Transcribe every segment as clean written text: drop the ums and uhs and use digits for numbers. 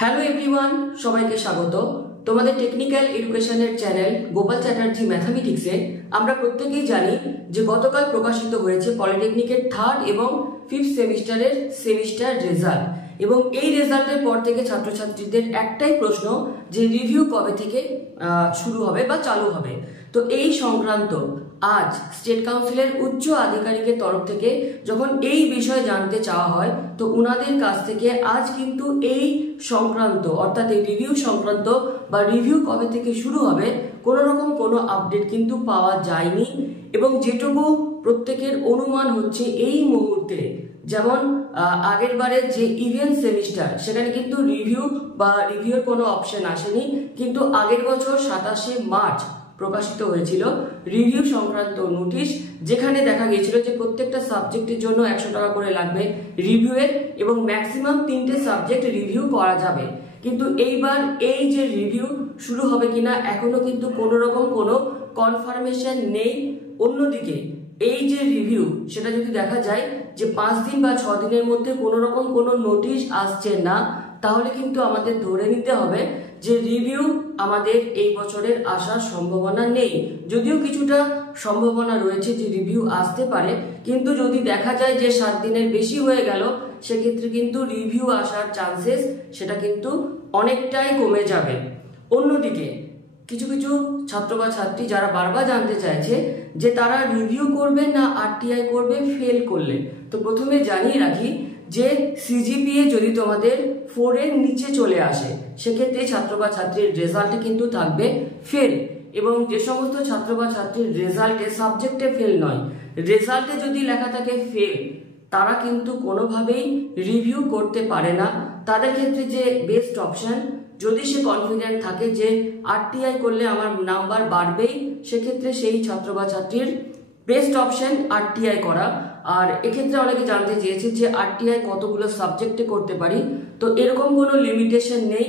Hello everyone, সবাইকে স্বাগত। তোমাদের টেকনিক্যাল এডুকেশনের চ্যানেল গোপাল চ্যাটার্জি ম্যাথামেটিক্সে আমরা প্রত্যেকেই জানি যে গতকাল প্রকাশিত হয়েছে পলিটেকনিকের 3rd এবং 5th সেমিস্টারের সেমিস্টার রেজাল্ট। এবং এই রেজাল্টের পর থেকে ছাত্রছাত্রীদের একটাই প্রশ্ন যে রিভিউ কবে থেকে শুরু হবে বা চালু হবে। তো এই সংক্রান্ত আজ স্টেট কাউন্সিলের উচ্চ আধিকারিকের তরফ থেকে যখন এই বিষয় জানতে চাওয়া হয়, তো উনাদের কাছ থেকে আজ কিন্তু এই সংক্রান্ত অর্থাৎ এই রিভিউ সংক্রান্ত বা রিভিউ কবে থেকে শুরু হবে কোনো রকম কোনো আপডেট কিন্তু পাওয়া যায়নি। এবং যেটুকু প্রত্যেকের অনুমান হচ্ছে এই মুহূর্তে, যেমন আগের বারের যে ইভেন্ট সেমিস্টার সেখানে কিন্তু রিভিউ বা রিভিউর কোনো অপশন আসেনি, কিন্তু আগের বছর 27শে মার্চ প্রকাশিত হয়েছিল রিভিউ সংক্রান্ত নোটিশ, যেখানে দেখা গিয়েছিল যে প্রত্যেকটা সাবজেক্টের জন্য 100 টাকা করে লাগবে রিভিউয়ের এবং ম্যাক্সিমাম 3টে সাবজেক্ট রিভিউ করা যাবে। কিন্তু এইবার এই যে রিভিউ শুরু হবে কিনা এখনো কিন্তু কোনো রকম কোনো কনফার্মেশন নেই। অন্যদিকে এই যে রিভিউ সেটা যদি দেখা যায় যে 5 দিন বা 6 দিনের মধ্যে কোনো রকম কোনো নোটিশ আসছে না, তাহলে কিন্তু আমাদের ধরে নিতে হবে যে রিভিউ আমাদের এই বছরের আসার সম্ভাবনা নেই। যদিও কিছুটা সম্ভাবনা রয়েছে যে রিভিউ আসতে পারে, কিন্তু যদি দেখা যায় যে 7 দিনের বেশি হয়ে গেল সেক্ষেত্রে কিন্তু রিভিউ আসার চান্সেস সেটা কিন্তু অনেকটাই কমে যাবে। অন্যদিকে কিছু কিছু ছাত্র বা ছাত্রী যারা বারবার জানতে চাইছে যে তারা রিভিউ করবে না আরটিআই করবে ফেল করলে, তো প্রথমে জানিয়ে রাখি যে সিজিপিএ যদি তোমাদের 4 এর নিচে চলে আসে সেক্ষেত্রে ছাত্র বা ছাত্রীর রেজাল্টে কিন্তু থাকবে ফেল। এবং যে সমস্ত ছাত্র বা ছাত্রীর রেজাল্টে সাবজেক্টে ফেল নয়, রেজাল্টে যদি লেখা থাকে ফেল, তারা কিন্তু কোনোভাবেই রিভিউ করতে পারে না। তাদের ক্ষেত্রে যে বেস্ট অপশন, যদি সে কনফিডেন্ট থাকে যে আরটিআই করলে আমার নাম্বার বাড়বেই, সেক্ষেত্রে সেই ছাত্র বা ছাত্রীর বেস্ট অপশন আরটিআই করা। আর এক্ষেত্রে অনেকে জানতে চেয়েছে যে আরটিআই কতগুলো সাবজেক্টে করতে পারি, তো এরকম কোনো লিমিটেশন নেই।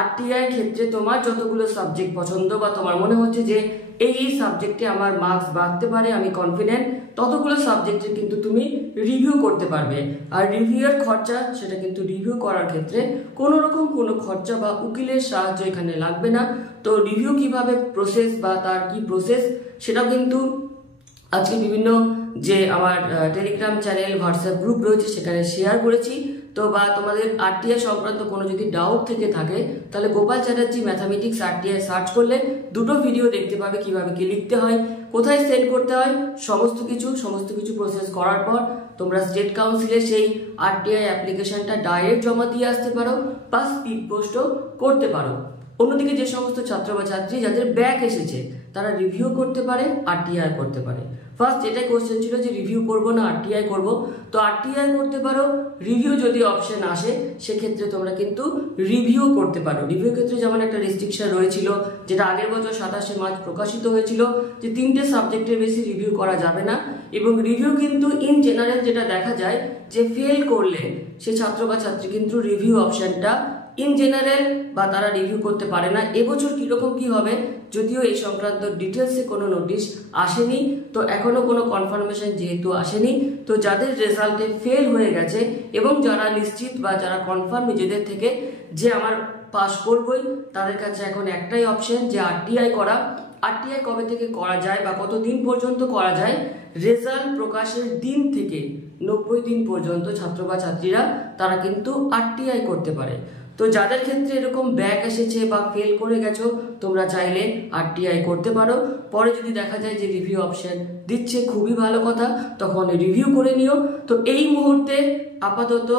আরটিআই এর ক্ষেত্রে তোমার যতগুলো সাবজেক্ট পছন্দ বা তোমার মনে হচ্ছে যে এই সাবজেক্টে আমার মার্কস বাড়তে পারে, আমি কনফিডেন্ট, ততগুলো সাবজেক্টের কিন্তু তুমি রিভিউ করতে পারবে। আর রিভিউয়ের খরচা সেটা কিন্তু রিভিউ করার ক্ষেত্রে কোনো রকম কোনো খরচা বা উকিলের সাহায্য এখানে লাগবে না। তো রিভিউ কিভাবে প্রসেস বা তার কি প্রসেস সেটাও কিন্তু আজকে বিভিন্ন যে আমার টেলিগ্রাম চ্যানেল হোয়াটসঅ্যাপ গ্রুপ রয়েছে সেখানে শেয়ার করেছি। তো বা তোমাদের আরটিআই সংক্রান্ত কোনো যদি ডাউট থেকে থাকে তাহলে Gopal Chatterjee mathematics RTI search করলে দুটো ভিডিও দেখতে পাবে, কিভাবে কি লিখতে হয়, কোথায় সেন্ড করতে হয়, সমস্ত কিছু প্রসেস করার পর তোমরা স্টেট কাউন্সিলে সেই আরটিআই অ্যাপ্লিকেশনটা ডাইরেক্ট জমা দিয়ে আসতে পারো বা স্পিড পোস্টও করতে পারো। অন্যদিকে যে সমস্ত ছাত্র বা ছাত্রী যাদের ব্যাক এসেছে তারা রিভিউ করতে পারে, আরটিআই করতে পারে। ফার্স্ট এটাই কোশ্চেন ছিল যে রিভিউ করব না আরটিআই করব, তো আরটিআই করতে পারো। রিভিউ যদি অপশন আসে সেক্ষেত্রে তোমরা কিন্তু রিভিউ করতে পারো। রিভিউ ক্ষেত্রে যেমন একটা রেস্ট্রিকশন রয়েছিল, যেটা আগের বছর 27শে মার্চ প্রকাশিত হয়েছিল, যে 3টে সাবজেক্টের বেশি রিভিউ করা যাবে না। এবং রিভিউ কিন্তু ইন জেনারেল যেটা দেখা যায় যে ফেল করলে সে ছাত্র বা ছাত্রী কিন্তু রিভিউ অপশনটা ইন জেনারেল বা তারা রিভিউ করতে পারে না। এবছর কিরকম কি হবে যদিও এই সংক্রান্ত ডিটেলসে কোনো নোটিশ আসেনি, তো এখনো কোনো কনফার্মেশন যেহেতু আসেনি, তো যাদের রেজাল্টে ফেল হয়ে গেছে এবং যারা নিশ্চিত বা যারা কনফার্ম নিজেদের থেকে যে আমার পাস করবই, তাদের কাছে এখন একটাই অপশন যে আরটিআই করা। আরটিআই কবে থেকে করা যায় বা কত দিন পর্যন্ত করা যায়, রেজাল্ট প্রকাশের দিন থেকে 90 দিন পর্যন্ত ছাত্র বা ছাত্রীরা তারা কিন্তু আরটিআই করতে পারে। তো যাদের ক্ষেত্রে এরকম ব্যাক এসেছে বা ফেল করে গেছো তোমরা চাইলে আরটিআই করতে পারো। পরে যদি দেখা যায় যে রিভিউ অপশন দিচ্ছে, খুবই ভালো কথা, তখন রিভিউ করে নিও। তো এই মুহূর্তে আপাতত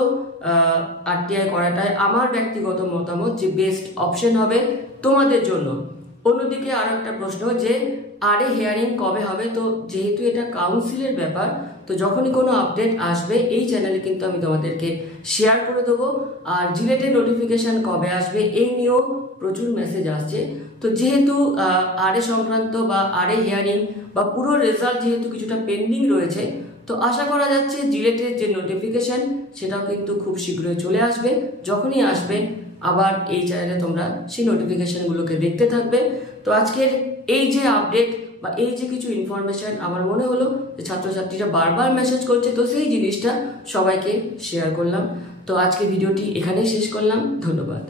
আরটিআই করাটাই আমার ব্যক্তিগত মতামত যে বেস্ট অপশন হবে তোমাদের জন্য। অন্যদিকে আর একটা প্রশ্ন যে আরে হিয়ারিং কবে হবে, তো যেহেতু এটা কাউন্সিলের ব্যাপার, তো যখনই কোনো আপডেট আসবে এই চ্যানেলে কিন্তু আমি তোমাদেরকে শেয়ার করে দেবো। আর জিলেটের নোটিফিকেশন কবে আসবে এই নিয়েও প্রচুর মেসেজ আসছে। তো যেহেতু আরে সংক্রান্ত বা আরে হিয়ারিং বা পুরো রেজাল্ট যেহেতু কিছুটা পেন্ডিং রয়েছে, তো আশা করা যাচ্ছে জিলেটের যে নোটিফিকেশন সেটাও কিন্তু খুব শীঘ্রই চলে আসবে। যখনই আসবে আবার এই চ্যানেলে তোমরা সেই নোটিফিকেশনগুলোকে দেখতে থাকবে। তো আজকের এই যে আপডেট বা এই যে কিছু ইনফরমেশন আমার মনে হলো যে ছাত্রছাত্রীরা বারবার মেসেজ করছে, তো সেই জিনিসটা সবাইকে শেয়ার করলাম। তো আজকে ভিডিওটি এখানেই শেষ করলাম। ধন্যবাদ।